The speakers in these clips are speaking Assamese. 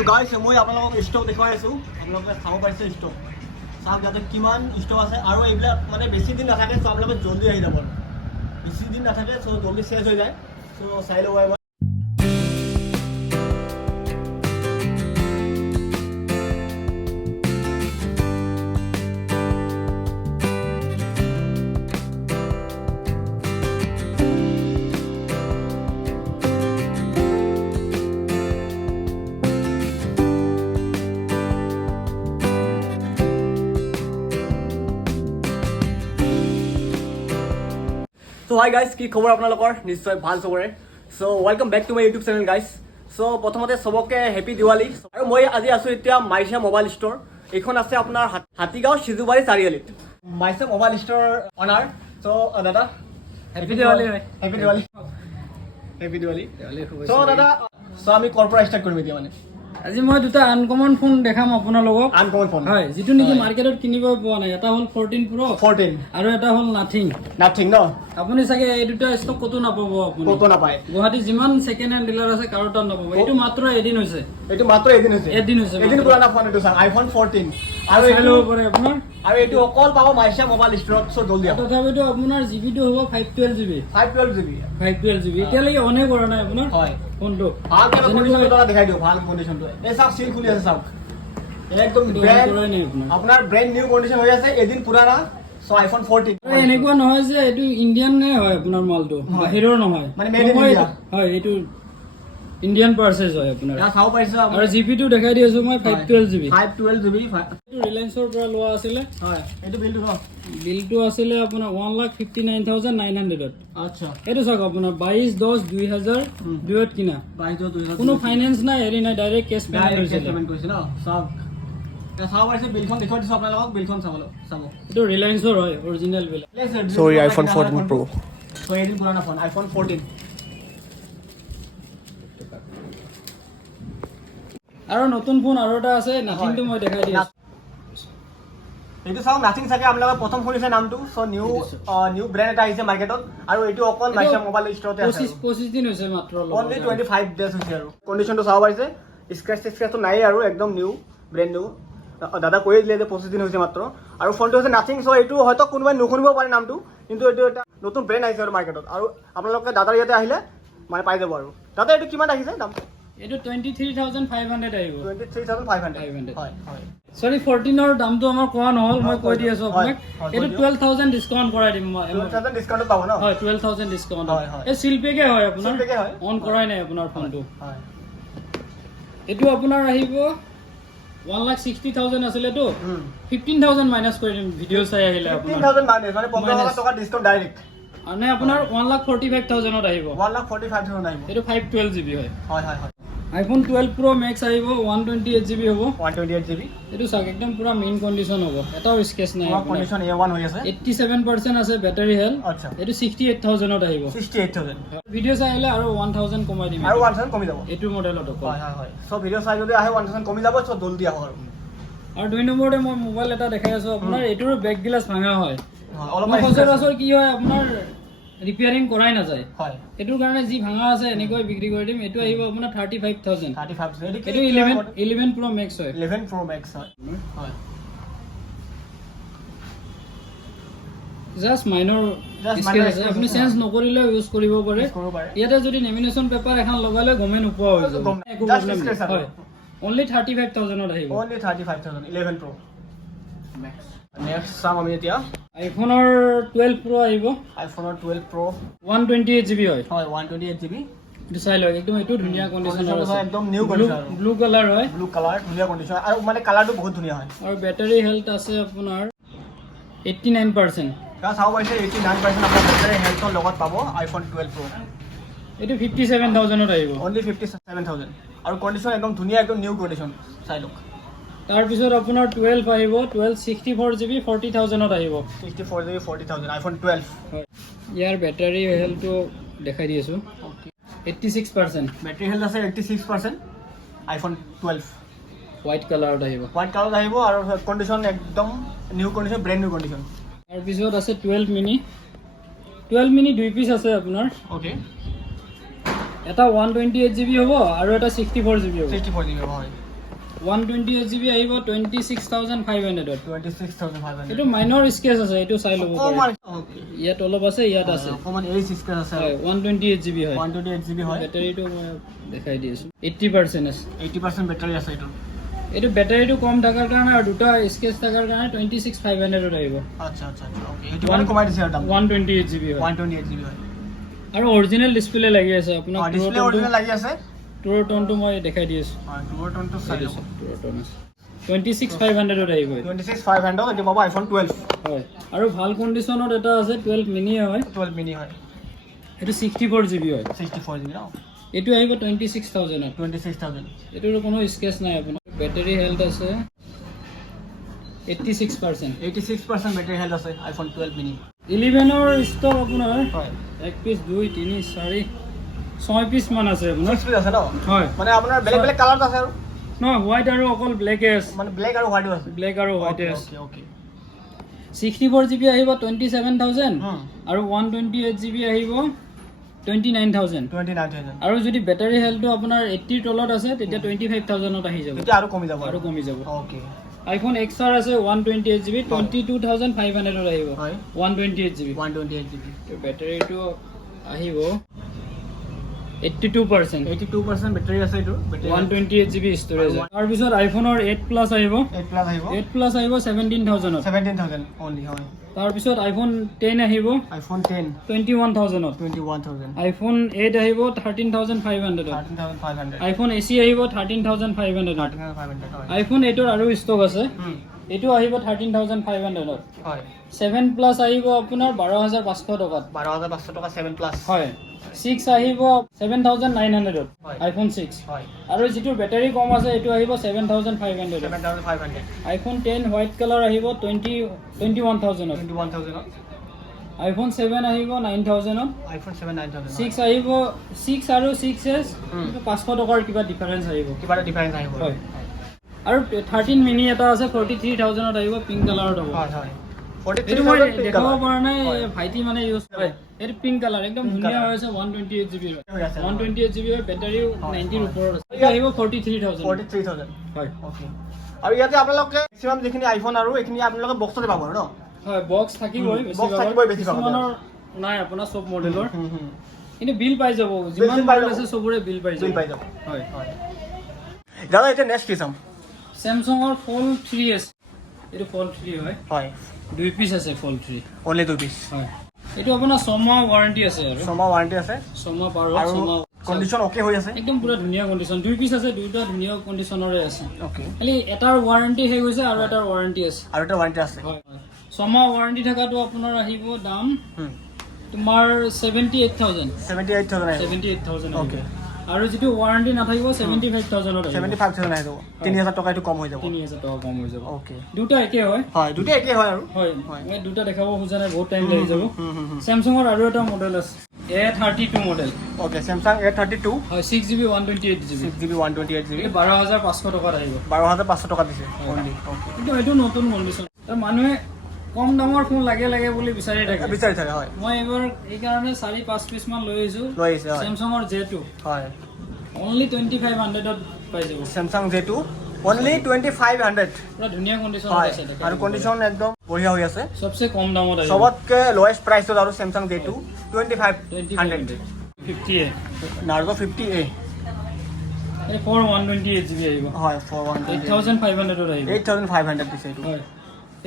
তো গাইছ মই আপোনালোকক ষ্টক দেখুৱাই আছোঁ আপোনালোকে চাব পাৰিছে ষ্টক চাওক ইয়াতে কিমান ষ্টক আছে আৰু এইবিলাক মানে বেছি দিন নাথাকে চ' আপোনালোকে জলদি আহি যাব বেছি দিন নাথাকে চ' জলদি চেঞ্জ হৈ যায় চ' চাই ল'ব এবাৰ So hi guys, কি খবৰ আপোনালোকৰ নিশ্চয় ভাল চবৰে so welcome back to my YouTube channel guys so প্ৰথমতে সবকে হেপী দিৱালী আৰু মই আজি আছো এতিয়া মাইশা মোবাইল ষ্ট'ৰ এইখন আছে আপোনাৰ হাতিগাঁও সিজুবাৰী চাৰিআলিত মাইশা মোবাইল ষ্ট'ৰ অনাৰ সো দাদা happy Diwali happy Diwali happy Diwali so দাদা সো আমি কৰ্পোৰেট ষ্টাৰ্ট কৰিম এতিয়া মানে আজি মই দুটা আনকমন ফোন দেখাম আপোনালোকক আনকমন ফোন হয় যেটো নেকি মাৰ্কেটত কিনিব পোৱা নাই এটা হল 14 Pro 14 আৰু এটা হল নাথিং ন আপুনি চাগে এই দুটা ষ্টক কত নাপাব আপুনি কত নাপায় গুৱাহাটী যিমান সেকেন্ড হ্যান্ড ডিলাৰ আছে কাৰোটা নাপাব এটো মাত্ৰ এদিন হৈছে এদিন পুৰানা ফোন এটো চাওক আইফোন 14 আৰু এটো পৰে আপোনাৰ আৰু এটো অকল পাব মাইশা মোবাইল ষ্ট'ৰত সো জলদি তথাপিতো আপোনাৰ জিবিটো হ'ব 512 জিবি এতিয়ালৈকে অনে কৰা নাই আপোনাৰ হয় ফোনটো ভাল কণ্ডিচন এটা দেখাই দিও ভাল কণ্ডিচনটো এই সব সিল খুলি আছে চাওক একদম ব্র্যান্ড আপোনাৰ ব্ৰ্যান্ড নিউ কণ্ডিচন হৈ আছে এদিন পুৰানা সো আইফোন 14 এনেকুৱা নহয় যে এটো ইন্ডিয়ান নে হয় আপোনাৰ মালটো বাহিৰৰ নহয় মানে মেড ইন ইণ্ডিয়া হয় এটো ইন্ডিয়ান পাৰ্চেজ হয় আপোনাৰ ইয়া চাও পাইছে আৰু জিবিটো দেখাই দি আছো মই 512 জিবি এইটো ৰিলায়েন্সৰ পৰা লোৱা আছিল হয় এইটো বিলটো আছিল আপোনাৰ 1,59,900 আচ্ছা এটো চাওক আপোনাৰ 22/10/2000 ত কিনা 22/10/2000 কোনো ফাইনান্স নাই এৰি নাই ডাইৰেক্ট কেছ পেমেন্ট কৰিছে ন সব চাও পাইছে বিলখন দেখুৱাই দিছো আপোনালোকক বিলখন চাব এটো ৰিলায়েন্সৰ হয় অৰিজিনাল বিল সৰি আইফোন 14 Pro সো এদিন পুৰানা ফোন আইফোন 14 আৰু নতুন ফোন আৰু এটা আছে নাথিংটো মই দেখাই দি আছো এইটো চাও নাথিং থাকে আপোনালোকে প্ৰথম শুনিছে নামটো সো নিউ ব্ৰ্যান্ড এটা আহিছে মাৰ্কেটত আৰু এইটো অকল মাইশা মোবাইল ষ্ট'ৰতে আছে 25 দিন হৈছে মাত্ৰ অনলি 25 ডেজ হৈছে আৰু কণ্ডিচনটো চাব পাৰিছে স্ক্ৰেচটো নাই আৰু একদম নিউ ব্ৰ্যান্ড নিউ দাদা কৈ দিলে যে 25 দিন হৈছে মাত্ৰ আৰু ফোনটো হৈছে নাথিং সো এইটো হয়তো কোনোবাই নুশুনিব পাৰে নামটো কিন্তু এইটো এটা নতুন ব্ৰ্যান্ড আহিছে আৰু মাৰ্কেটত আৰু আপোনালোকে দাদাৰ ইয়াতে আহিলে মানে পাই যাব আৰু দাদা এইটো কিমান আহিছে দামটো এটো 23,500 আহিব 23,500 হয় সৰি 14 ৰ দামটো আমাৰ কোৱা নহল মই কৈ দি আছো আপোনাক এটো 12,000 ডিসকাউন্ট কৰাই দিম মই 12,000 ডিসকাউন্ট পাব ন হয় 12,000 ডিসকাউন্ট এই শিল্পীকে হয় আপোনাৰ অন কৰাই নাই আপোনাৰ ফোনটো হয় এটো আপোনাৰ আহিব 1,60,000 আছিল তো 15,000 মাইনাস কৰি দিম ভিডিও চাই আহিলে আপোনাৰ 15,000 মাইনাস মানে 15,000 টকা ডিসকাউন্ট ডাইৰেক্ট আনে আপোনাৰ 1,45,000 ত আহিব 1,45,000 আহিব এটো 512 জিবি হয় হয় আইফোন 12 Pro Max আহিব 128 জিবি হ'ব 128 জিবি এটো চাওক একদম পুৰা মেইন কন্ডিশন হ'ব এটাও স্কেচ নাই কন্ডিশন A1 হৈ আছে 87% আছে ব্যাটাৰী হেল আচ্ছা এটো 68,000 ত আহিব 68,000 ভিডিও চাই আহিলে আৰু 1,000 কমাই দিম আৰু 1,000 কমি যাব এটো মডেলত হয় সো ভিডিও চাই যদি আহে 1,000 কমি যাব সো জলদি আহ আৰু দুই নম্বৰতে মই মোবাইল এটা দেখাই আছো আপোনাৰ এটোৰ বেক গ্লাস ভাঙা হয় অলপমান সচৰাচৰ কি হয় আপোনাৰ ৰিপেয়াৰিং কৰাই না যায় হয় এটোৰ কাৰণে যি ভাঙা আছে এনেকৈ বিক্ৰী কৰি দিম এটো আহিব আপোনাৰ 35,000 এটো 11 Pro Max হয় 11 Pro Max হয় জাস্ট মাইনৰ আছে আপুনি চেঞ্জ নকৰিলে ইউজ কৰিব পাৰে ইয়াতে যদি লেমিনেশন পেপাৰ এখন লগালে গমে নোপোৱা হৈ যাব একো প্ৰবলেম হয় only 35,000 ত আহিব only 35,000 11 Pro Max নেক্সট চাম আমি এতিয়া আইফোনৰ 12 Pro আহিব আইফোনৰ 12 Pro 128 জিবি হয় 128 জিবি এটো চাই লওক একদম এটো ধুনিয়া কন্ডিশন আছে একদম নিউ কন্ডিশন ব্লু কালাৰ হয় ব্লু কালাৰ ধুনিয়া কন্ডিশন আৰু মানে কালাৰটো বহুত ধুনিয়া হয় আৰু ব্যাটাৰী হেলথ আছে আপোনাৰ 89% কা চাও পাইছে 89% আপোনাৰ ব্যাটাৰী হেলথৰ লগত পাব আইফোন 12 Pro এটো 57,000 ত আহিব only 57,000 আৰু কন্ডিশন একদম ধুনিয়া একদম নিউ কন্ডিশন চাই লওক তাৰ পিছত আপোনাৰ 12 আহিব 64 জিবি 40,000 ত আহিব 64 জিবি 40,000 আইফোন 12 ইয়াৰ ব্যাটাৰী হেলথটো দেখাই দি আছো 86% ব্যাটাৰী হেলথ আছে 86% আইফোন 12 হোৱাইট কালাৰত আহিব আৰু কন্ডিশন একদম new condition brand new condition তাৰ পিছত আছে 12 মিনি দুই পিস আছে আপোনাৰ ওকে এটা 128 জিবি হ'ব আৰু এটা 64 জিবি হ'ব 64 জিবি হয় 128GB আহিব 26500 26,500 এটো মাইনৰ স্কেচ আছে এটো চাই ল'ব পাৰে ওকে ইয়াত অলপ আছে ইয়াত আছে অকমান এই স্কেচ আছে হয় 128GB হয় 128GB হয় বেটাৰীটো মই দেখাই দি আছো 80% আছে 80% বেটাৰী আছে এটো এটো বেটাৰীটো কম থাকাৰ কাৰণে আৰু দুটা স্কেচ থাকাৰ কাৰণে 26500 আহিব আচ্ছা আচ্ছা ওকে এটো মানে কমাই দিছে আৰু দাম 128GB হয় 128GB হয় আৰু অৰিজিনাল ডিসপ্লে লাগি আছে আপোনাক ডিসপ্লে অৰিজিনাল লাগি আছে টুৰ টনটো মই দেখাই দি আছো হয় টুৰ টনটো চাই লওক টুৰ টন আছে 26500 আহিব 26500 এটো পাবো আইফোন 12 হয় আৰু ভাল কন্ডিশনত এটা আছে 12 মিনি হয় 12 মিনি হয় এটো 64GB হয় 64GB ন এটো আহিব 26000 26000 এটোৰ কোনো স্কেচ নাই আপোনাৰ বেটাৰী হেলথ আছে 86% 86% বেটাৰী হেলথ আছে আইফোন 12 মিনি 11 ৰ ষ্টক আপোনাৰ হয় 1 পিস 2 3 4 6 পিস মান আছে আপোনাৰ 6 পিস আছে ন হয় মানে আপোনাৰ বেলেগ বেলেগ কালাৰ আছে আৰু ন হোৱাইট আৰু অকল ব্লেক আছে মানে ব্লেক আৰু হোৱাইট আছে ব্লেক আৰু হোৱাইট আছে ওকে 64GB আহিব 27000 আৰু 128GB আহিব 29000 আৰু যদি বেটাৰী হেলথটো আপোনাৰ 80 ৰ তলত আছে তেতিয়া 25000 ত আহি যাব তেতিয়া আৰু কমি যাব ওকে আইফোন XR আছে 128GB 22500 ত আহিব হয় 128GB তো বেটাৰীটো আহিব 82% বেটাৰী আছে এটো বেটাৰী 128GB ষ্টৰেজ তাৰ পিছত আইফোনৰ 8 প্লাছ আহিব 8 প্লাছ আহিব 17000 অনলি হয় তাৰ পিছত আইফোন 10 আহিব আইফোন 10 21000 আইফোন 8 আহিব 13500 আইফোন SE আহিব 13500 আইফোন 8 ৰ আৰু ষ্টক আছে এটো আহিব 13500 হয় 7 প্লাছ আহিব আপোনাৰ 12500 টকাত 12500 টকা 7 প্লাছ হয় 6 আহিব 7900 আইফোন 6 হয় আৰু যেটো বেটাৰী কম আছে এটো আহিব 7500 আইফোন 10 হোৱাইট কালাৰ আহিব 21000 আইফোন 7 আহিব 9000 আইফোন 7 9000 6 আহিব 6 আৰু 6s 500 টকাৰ কিবা ডিফাৰেন্স আহিব হয় আৰু 13 মিনি এটা আছে 43000 ত আহিব পিংক কালাৰত হ'ব হয় 43000 দেখাব পৰা নাই ভাইটি মানে ইউজ কৰে এটো পিংক কালাৰ একদম ধুনিয়া হৈছে 128GB 128GB বেটাৰীও 90 ৰ ওপৰত আছে এটা আহিব 43000 হয় ওকে আৰু ইয়াতে আপোনালোকে ম্যাক্সিমাম যিখিনি আইফোন আৰু এখিনি আপোনালোকে বক্সতে পাব আৰু ন হয় বক্স থাকিবই বেছি পাব নাই আপোনাৰ সব মডেলৰ কিন্তু বিল পাই যাব যিমান মডেল আছে সবৰে বিল পাই যাব হয় দাদা এটা নেক্সট কি চাম স্যামসাংৰ ফোল্ড 3s এটো ফোল্ড 3 হয় হয় দুই পিস আছে ফোল্ড 3 অনলি দুই পিস হয় এটো আপোনাৰ 6 মাহ ওয়াৰেন্টি আছে আৰু 6 মাহ ওয়াৰেন্টি আছে 6 মাহ পাৰ 6 মাহ কন্ডিশন ওকে হৈ আছে একদম পুৰা ধুনিয়া কন্ডিশন দুই পিস আছে দুইটা ধুনিয়া কন্ডিশনৰে আছে ওকে খালি এটাৰ ওয়াৰেন্টি হে গৈছে আৰু এটাৰ ওয়াৰেন্টি আছে আৰু এটা ওয়াৰেন্টি আছে হয় 6 মাহ ওয়াৰেন্টি থাকাটো আপোনাৰ আহিব দাম তোমাৰ 78000 ওকে আৰু যেটো ওয়াৰেন্টি নাথাকিব 75000 ত 75000 আহিব 3000 টকা এটো কম হৈ যাব 3000 টকা কম হৈ যাব ওকে দুটা একে হয় হয় দুটা একে হয় আৰু হয় মই দুটা দেখাব খোজা নাই বহুত টাইম লাগি যাব স্যামসাংৰ আৰু এটা মডেল আছে A32 model okay Samsung A32 হয় 6GB 128GB 6GB 128GB 12500 টকাত আহিব 12500 টকা দিছে অনলি ওকে কিন্তু এটো নতুন কন্ডিশন তাৰ মানুহে কম দামৰ ফোন লাগে বুলি বিচাৰি থাকে হয় মই এবাৰ এই কাৰণে 4-5 পিস মান লৈ আহিছো স্যামসাংৰ J2 হয় only 2500 ত পাই যাব স্যামসাং J2 only 2500 পুৰা ধুনিয়া কন্ডিশন আছে আৰু কন্ডিশন একদম বঢ়িয়া হৈ আছে সবচে কম দামত আহিব সবতকে লোয়েষ্ট প্ৰাইসত আৰু Samsung J2 2500 50A Narzo 50A এই 128GB আহিব হয় 41500 8500 ত আহিব 8500 দিছে এইটো হয়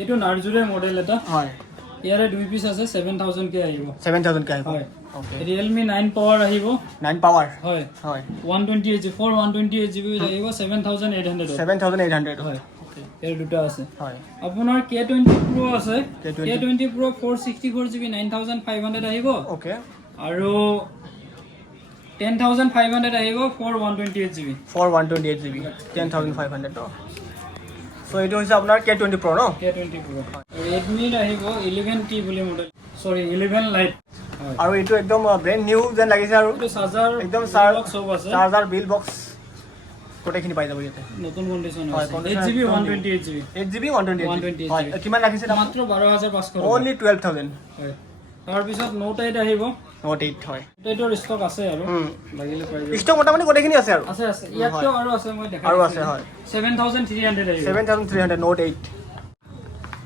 এইটো নাৰ্জোৰে মডেল এটা হয় ইয়াৰে দুই পিস আছে 7000 কে আহিব 7000 কে আহিব হয় ওকে Realme 9 পাৱাৰ আহিব 9 পাৱাৰ হয় হয় 128GB আহিব 7800 7800 হয় ওকে এৰ দুটা আছে হয় আপোনাৰ K20 Pro আছে K20 Pro 464GB 9500 আহিব ওকে আৰু 10500 আহিব 128GB 128GB 10500 সো এটো হৈছে আপোনাৰ K20 Pro ন K20 Pro Redmi আহিব 11T বুলি মডেল 11 Lite আৰু এটো একদম ব্ৰ্যান্ড নিউ যেন লাগিছে আৰু এটো চাৰ্জাৰ একদম সব আছে চাৰ্জাৰ বিল বক্স কোটেখিনি পাই যাব ইয়াতে নতুন কন্ডিশন আছে 8GB 128GB 8GB 128GB হয় কিমান ৰাখিছে দাম মাত্ৰ 12500 only 12000 হয় তাৰ পিছত Note 8 আহিব Note 8 হয় এটাৰ ষ্টক আছে আৰু লাগিলে পাই যাব ষ্টক মোটামুটি গোটেইখিনি আছে আৰু আছে আছে ইয়াতটো আৰু আছে মই দেখাই আৰু আছে হয় 7300 আহিব 7300 Note 8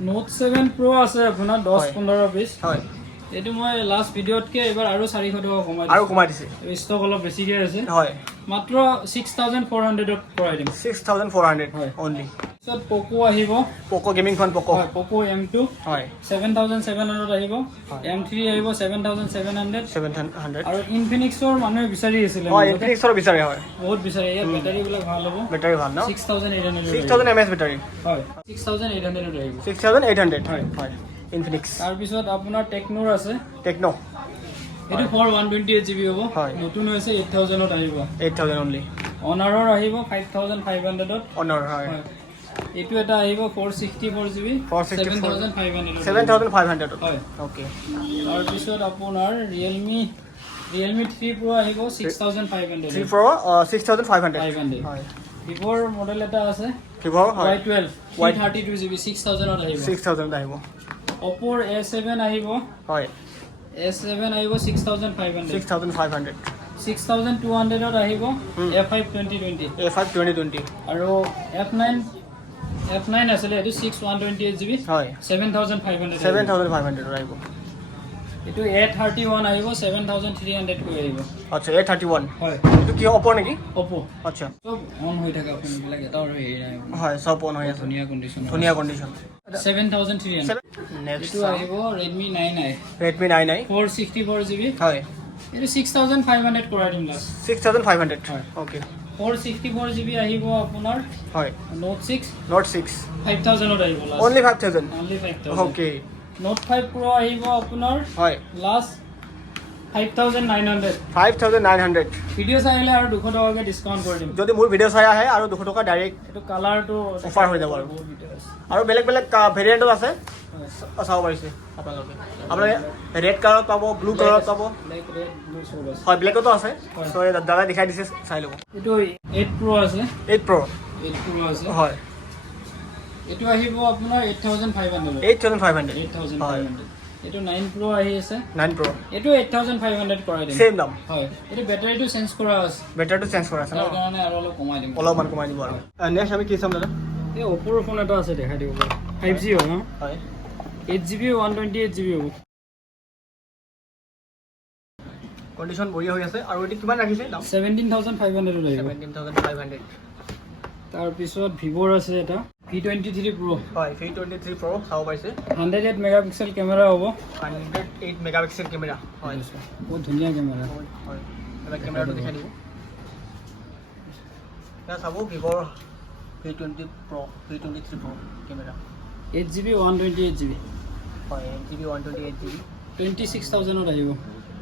Note 7 Pro আছে আপোনাৰ 10-15 পিস হয় এটো মই লাষ্ট ভিডিওতকে এবাৰ আৰু 400 টকা কমাই দিছে ষ্টক অলপ বেছিকে আছে হয় মাত্ৰ 6400 ত কৰাই দিম 6400 only সব Poco আহিব Poco gaming phone Poco হয় Poco M2 হয় 7700 আহিব M3 আহিব 7700 আৰু Infinix ৰ মানুহে বিচাৰি আছিল হয় Infinix ৰ বিচাৰে হয় বহুত বিচাৰে ইয়াৰ বেটাৰী বিলাক ভাল হ'ব বেটাৰী ভাল ন 6000 mAh বেটাৰী হয় 6800 আহিব 6800 হয় হয় Infinix তাৰ পিছত আপোনাৰ Tecnoৰ আছে Tecno এটো 128GB হ'ব নতুন হৈছে 8000 ত আহিব 8000 only Honorৰ আহিব 5500 ত Honor হয় এটো এটা আহিব 464GB 7500 হয় ওকে তাৰ পিছত আপোনাৰ Realme 3 Pro আহিব 6500 3 Pro 6500 হয় Vivoৰ মডেল এটা আছে Vivo হয় Y12 32GB 6000 ত আহিব 6000 আহিব Oppoৰ A7 আহিব হয় A7 আহিব 6500 6200 ত আহিব A5 2020 আৰু F9 আছিল এটো 6128GB হয় 7500 আহিব এটো A31 আহিব 7300 কৈ আহিব আচ্ছা A31 হয় এটো কি Oppo নেকি Oppo আচ্ছা সব অন হৈ থাকে আপুনি বিলাক এটা আৰু হেৰি নাই হয় সব অন হৈ আছে ধুনিয়া কন্ডিশন 7300 নেক্সট এটো আহিব Redmi 9i 464GB হয় এটো 6500 কৰাই দিম লাষ্ট 6500 ওকে 464GB আহিব আপোনাৰ হয় Note 6 5000 ত আহিব last only 5000 okay Note 5 Pro আহিব আপোনাৰ হয় লাষ্ট 5900 ভিডিও চাইলে আৰু 200 টকাকে ডিসকাউন্ট কৰি দিম যদি মোৰ ভিডিও চাই আহে আৰু 200 টকা ডাইৰেক্ট এটো কালাৰটো অফাৰ হৈ যাব আৰু বেলেগ ভেৰিয়েন্টও আছে চাও পাৰিছে আপোনালোকে আপোনাৰ ৰেড কালাৰ পাব ব্লু কালাৰ পাব ব্ল্যাক ৰেড ব্লু সব আছে হয় ব্ল্যাকতো আছে সো এই দাদা দেখাই দিছে চাই লব এটো 8 Pro আছে 8 Pro আছে হয় এটো আহিব আপোনাৰ 8500 হয় এটো 9 Pro আহি আছে 9 Pro এটো 8500 কৰাই দিম সেম দাম হয় এটো বেটাৰীটো চেঞ্জ কৰা আছে বেটাৰীটো চেঞ্জ কৰা আছে তাৰ কাৰণে আৰু অলপ কমাই দিম অলপমান কমাই দিব আৰু নেক্সট আমি কি চাম দাদা এই Oppo ৰ ফোন এটা আছে দেখাই দিব 5G হয় ন হয় 8GB 128GB হ'ব কন্ডিশন বঢ়িয়া হৈ আছে আৰু এটি কিমান ৰাখিছে দাম 17500 আহিব 17500 তাৰ পিছত Vivoৰ আছে এটা V23 Pro হয় V23 Pro চাও পাইছে 108 মেগাপিক্সেল কেমেৰা হ'ব 108 মেগাপিক্সেল কেমেৰা হয় বহুত ধুনীয়া কেমেৰা হয় এটা কেমেৰাটো দেখাই দিব এটা চাব Vivoৰ V23 Pro camera 8GB 128GB হয় 8GB 128GB 26000 ত আহিব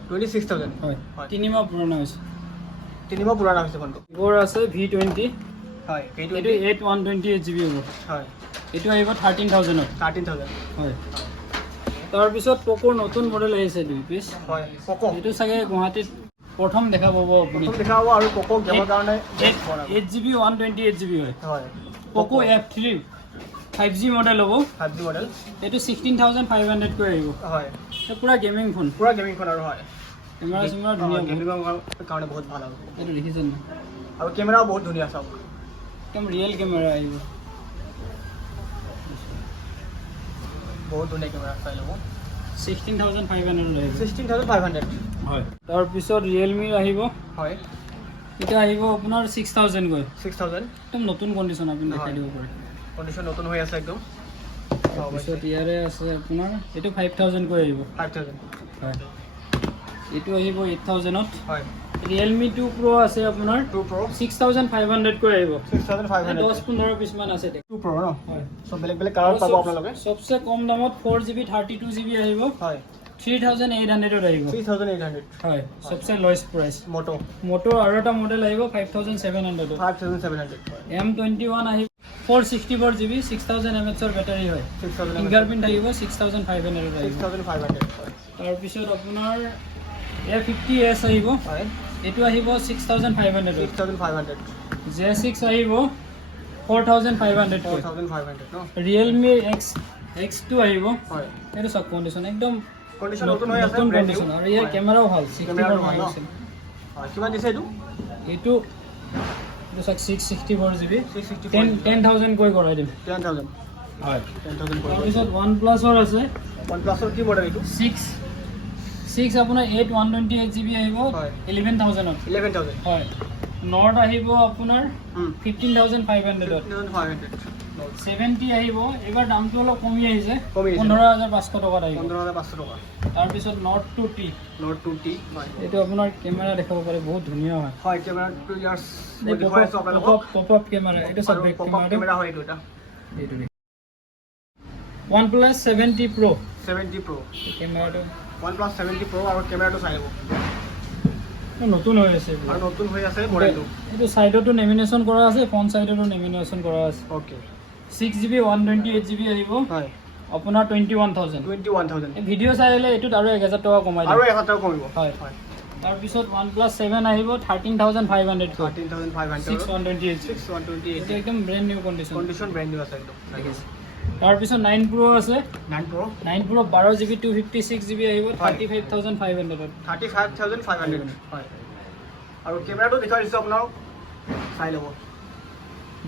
26000 হয় 3 মাহ পুৰণা হৈছে 3 মাহ পুৰণা হৈছে ফোনটো Vivoৰ আছে V20 হয় এটো 128GB হ'ব হয় এটো আহিব 13000 হয় তাৰ পিছত Poco নতুন মডেল আহিছে 2 পিস হয় Poco এটো চাগে গুৱাহাটীত প্ৰথম দেখা পাব আপুনি দেখা পাব আৰু Poco গেমৰ কাৰণে 8GB 128GB হয় Poco F3 5G মডেল হ'ব 5G মডেল এটো 16500 কৈ আহিব হয় এটা পুৰা গেমিং ফোন আৰু হয় কেমেৰা ধুনীয়া গেমিংৰ কাৰণে বহুত ভাল হ'ব এটো দেখিছেন আৰু কেমেৰাও বহুত ধুনীয়া চাওক একদম ৰিয়েল কেমেৰা আহিব বহুত ধুনীয়া কেমেৰা চাই ল'ব 16500 আহিব 16500 হয় তাৰ পিছত Realme আহিব হয় এটা আহিব আপোনাৰ 6000 গৈ 6000 একদম নতুন কন্ডিশন আপুনি দেখাই দিব পাৰে কন্ডিশন নতুন হৈ আছে একদম তাৰপিছত ইয়াৰে আছে আপোনাৰ এটো 5000 কৈ আহিব 5000 হয় এটো আহিব 8000 ত হয় Realme 2 Pro আছে আপোনাৰ 2 Pro 6500 কৈ আহিব 6500 10-15 পিস মান আছে 2 Pro ন হয় সব বেলেগ কালাৰ পাব আপোনালোকে সবচে কম দামত 4GB 32GB আহিব হয় 3800 ত আহিব 3800 হয় সবচে লোয়েস্ট প্ৰাইস মোটো আৰু এটা মডেল আহিব 5700 M21 আহিব 464GB 6000 mAh ৰ বেটাৰী হয় ফিংগাৰপ্ৰিন্ট আহিব 6500 ত আহিব তাৰ পিছত আপোনাৰ A50s আহিব হয় এটো আহিব 6500 J6 আহিব 4500 ন Realme X2 আহিব হয় এটো সব কন্ডিশন একদম কন্ডিশন নতুন হৈ আছে নতুন ব্র্যান্ড নিউ কন্ডিশন আৰু ইয়াৰ কেমেৰাও ভাল 64 মেগাপিক্সেল কিমান দিছে এইটো এইটো চাক 664 জিবি 10000 কৈ কৰাই দিম 10000 হয় 10000 তাৰপিছত OnePlus-ৰ আছে OnePlus-ৰ কি মডেল এইটো 6 আপোনাৰ 128 জিবি আহিব 11000 11000 হয় নট আহিব আপোনাৰ 15500 70 আহিব এবাৰ দামটো অলপ কমি আহিছে 15500 টকাত আহিব 15500 টকা তাৰপিছত Note 2T হয় এইটো আপোনাৰ কেমেৰা দেখাব পাৰে বহুত ধুনীয়া হয় হয় কেমেৰা 2 ইয়াৰ্স মডিফাই আছে আপোনালোকক পপ কেমেৰা এইটো সব বেক কেমেৰা হয় এইটো এইটো OnePlus 70 Pro কেমেৰাটো OnePlus 70 Pro আৰু কেমেৰাটো চাই ল'ব নতুন হৈ আছে আৰু নতুন হৈ আছে মডেলটো এইটো সাইডতো নেমিনেশন কৰা আছে ফ্ৰন্ট সাইডতো নেমিনেশন কৰা আছে ওকে 6GB 128GB আহিব হয় আপোনাৰ 21000 এই ভিডিও চাইলে এইটোত আৰু 1000 টকা কমাই দিম আৰু 1000 টকা কমিব হয় তাৰ পিছত OnePlus 7 আহিব 13500 13500 628 এইটো একদম brand new condition brand new আছে একদম ঠিক আছে তাৰ পিছত 9 Pro আছে 9 Pro 12GB 256GB আহিব 35500 হয় আৰু কেমেৰাটো দেখাই দিছো আপোনাক চাই ল'ব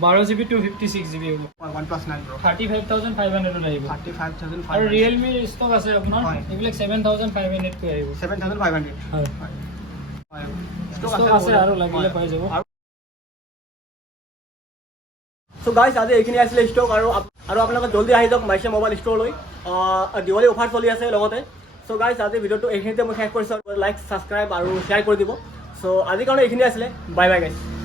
12GB 256GB হ'ব OnePlus 9 Pro 35500 আহিব 35500 আৰু Realme ষ্টক আছে আপোনাৰ এইবিলাক 7500 কৈ আহিব 7500 হয় ষ্টক আছে আৰু লাগিলে পাই যাব সো গাইস আজি এইখিনি আছিল ষ্টক আৰু আপোনালোকে জলদি আহি যাওক মাইশা মোবাইল ষ্টৰলৈ দিৱালী অফাৰ চলি আছে লগতে সো গাইস আজি ভিডিওটো এইখিনিতে মই শেষ কৰিছো লাইক সাবস্ক্ৰাইব আৰু শ্বেয়াৰ কৰি দিব সো আজি কাৰণে এইখিনি আছিলে বাই বাই গাইস